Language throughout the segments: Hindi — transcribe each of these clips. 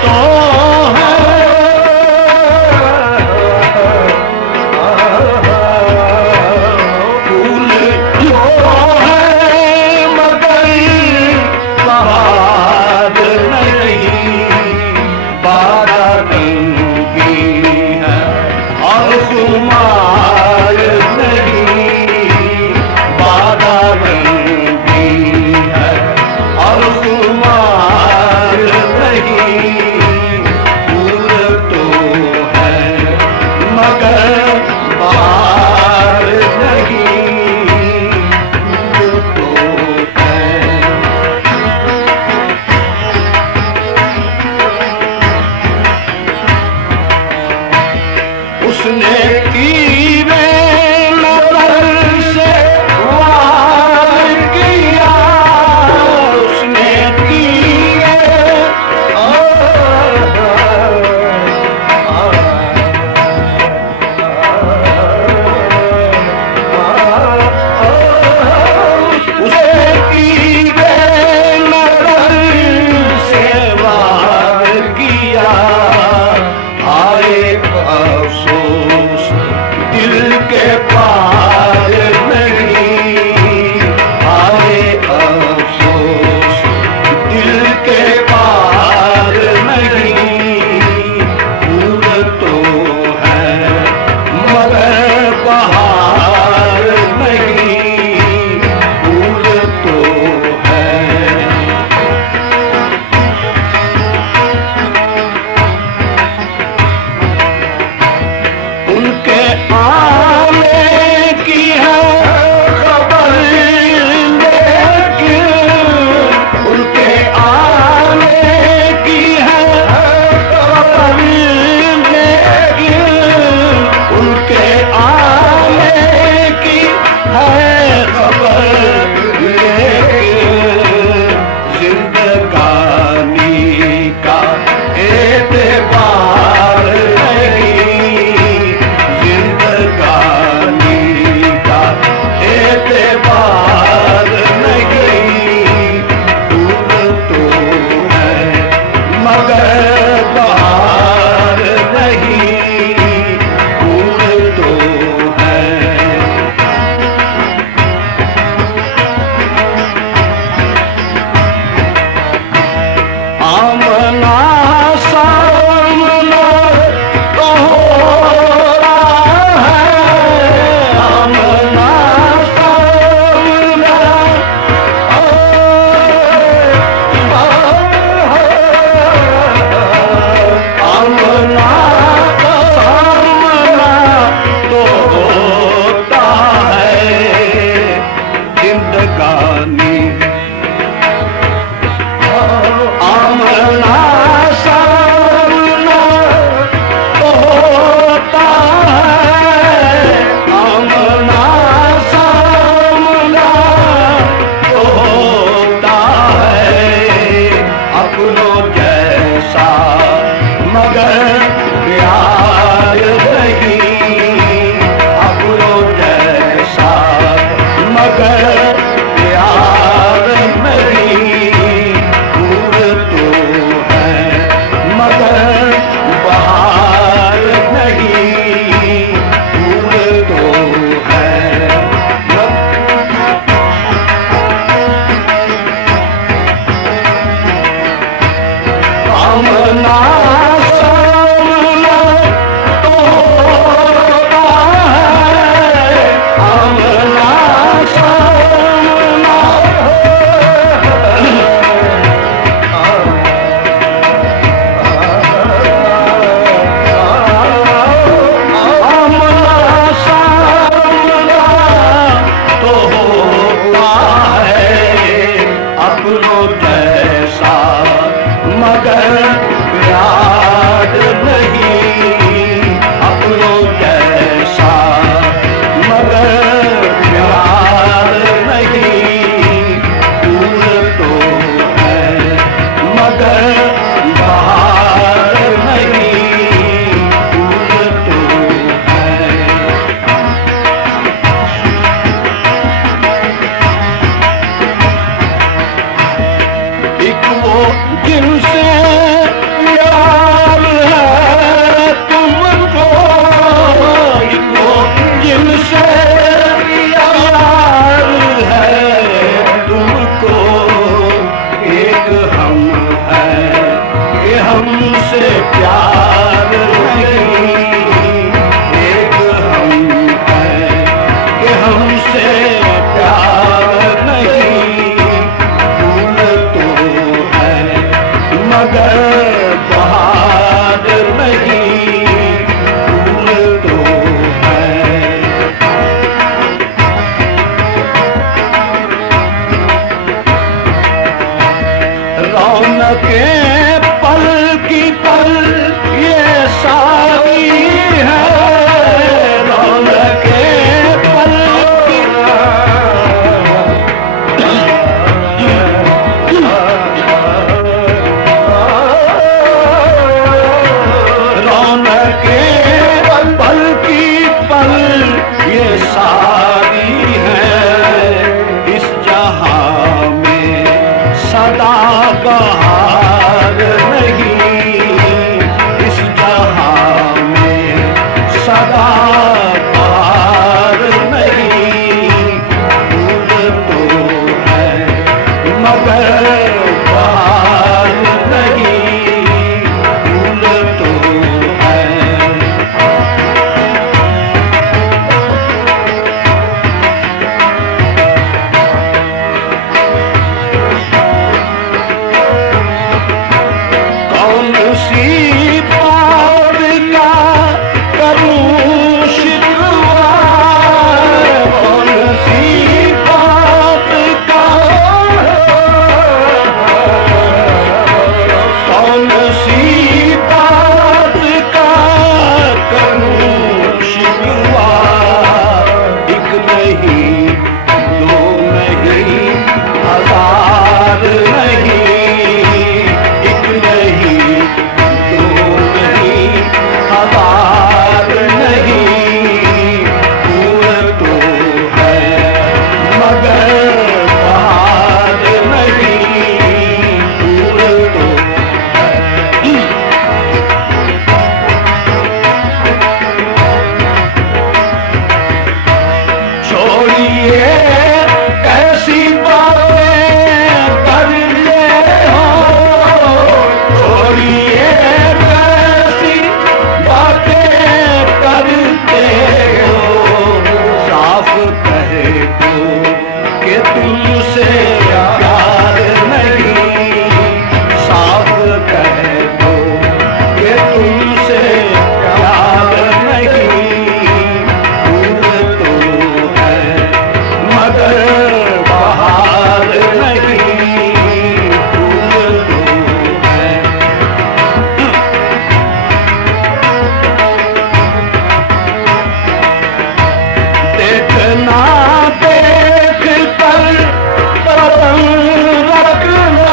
तो है फूल तो है मगर बहार नहीं, बारह रंगी है और खुमार नहीं, बारह रंगी है और खुमार नहीं, फूल तो है मगर बहार नहीं, फूल तो है। उसने तीरे नजर से वार किया, उसने तीरे उसे तीरे नजर से वार किया, आए अफसोस दिल के पार नहीं, आए अफसोस दिल के पार नहीं, फूल तो है मगर बहार नहीं, फूल तो है। उनके आने की है खबर लेकिन, उनके आने की है खबर लेकिन, उनके आने की है खबर लेकिन, जिंदगानी का एतबार नहीं, जिंदगानी का एतबार नहीं, फूल तो है मगर बहार नहीं, फूल तो है। आमना सामना तो हो रहा है, आमना सामना आमना सामना तो होता है, जिंदगानी आमना सामना तो होता है, आमना सामना तो होता है, अपनों जैसा मगर प्यार नहीं, अपनों जैसा मगर प्यार नहीं, फूल तो है मगर बहार नहीं, फूल तो है। आमना सामना तो होता है, आमना सामना आमना सामना तो होता है, अपनों जैसा मगर प्यार नहीं, अपनों जैसा मगर प्यार नहीं, फूल तो है मगर बहार नहीं, फूल तो है। एक वो जिनसे तुमसे प्यार नहीं, एक हम हैं कि हमसे प्यार नहीं। फूल तो है मगर बहार नहीं, फूल तो है। रौनकें पल की पल ये सारी है, रौनकें पल की रौनकें पल की पल ये सारी है। इस जहां में सदा बहार नहीं, इस जहां में सदा बहार नहीं। फूल तो है मगर बहार नहीं, फूल तो है। कौन सी बात का करूं शिकवा, कौन सी बात का, कौन सी बात का करूं शिकवा। एक नहीं दो नहीं हजार नहीं, एक नहीं दो नहीं हजार नहीं। फूल तो है मगर बहार नहीं, फूल तो है। छोड़िए कैसी बातें करते हो, छोड़िए कैसी बातें करते हो। साफ कहे तो कि तुमसे प्यार नहीं, साफ कहे तो कि तुमसे प्यार नहीं। फूल तो है मगर बहार नहीं, फूल तो है। देखना देख कर पतंग रखना,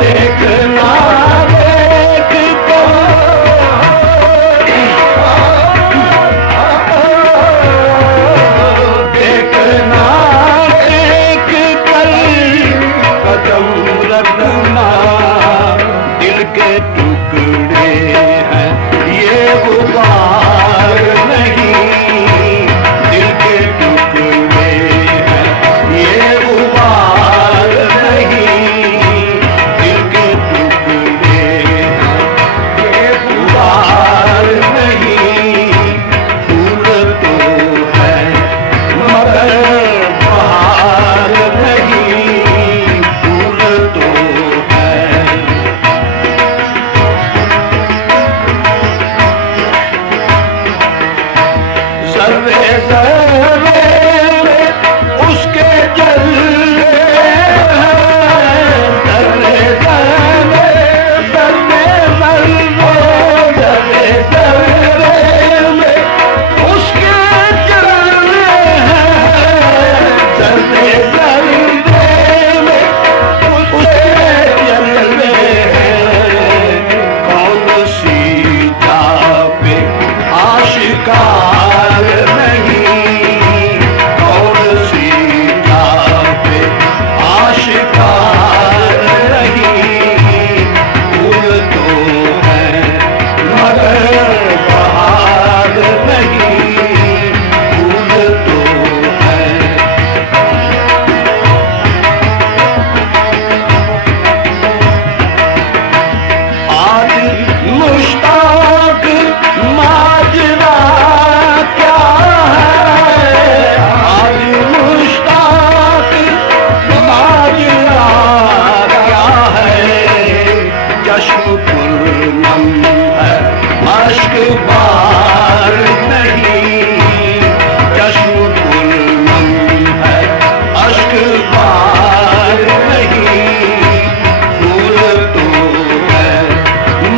देखना देख देखना देख कर कदम रखना। दिल के टुकड़े हैं ये गुबार नहीं, दिल के टुकड़े हैं ये गुबार नहीं। दिल के टुकड़े हैं ये गुबार नहीं। फूल तो है मगर बहार नहीं, फूल तो है।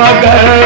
मगर